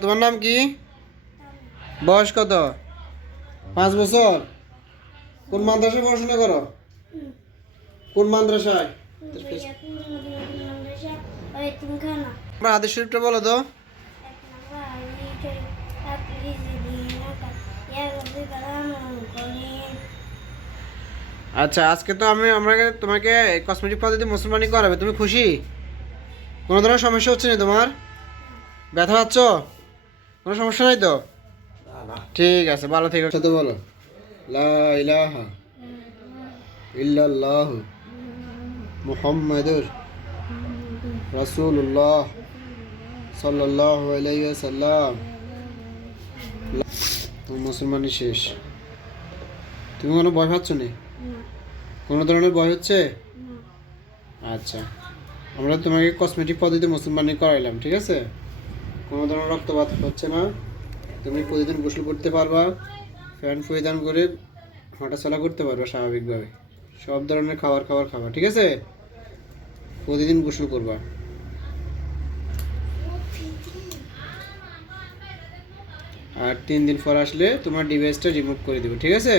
তোমার নাম কি? বয়স কত? 5 বছর। কোন মাদ্রাসায় পড়াশোনা করো? কোন মাদ্রাসায়? আমার হাদিস শরীফটা বলো তো। আচ্ছা, আজকে তো আমরা তোমাকে কসমেটিক পদ্ধতি মুসলমানি করাবে, তুমি খুশি? কোনো ধরনের সমস্যা হচ্ছে না তোমার? ব্যথা পাচ্ছ? কোনো সমস্যা নাই তো? ঠিক আছে, ভালো থেকো। সাথে বলো, লা ইলাহা ইল্লাল্লাহ মুহাম্মাদুর রাসূলুল্লাহ সাল্লাল্লাহু আলাইহি ওয়াসাল্লাম। তুমি মুসলমানি শেষ। তুমি কোনো ভয় পাচ্ছ না? কোনো ধরনের ভয় হচ্ছে? আচ্ছা, আমরা তোমাকে কসমেটিক পদ্ধতিতে মুসলমানি করাইলাম, ঠিক আছে? কোনো ধরনের রক্তপাত হচ্ছে না। তুমি প্রতিদিন গোসল করতে পারবা, ফ্যান পরিধান করে হাঁটাচলা করতে পারবা স্বাভাবিকভাবে। সব ধরনের খাবার খাবা, ঠিক আছে? প্রতিদিন গোসল করবা। আর 3 দিন পর আসলে তোমার ডিভাইসটা রিমুভ করে দেবো, ঠিক আছে?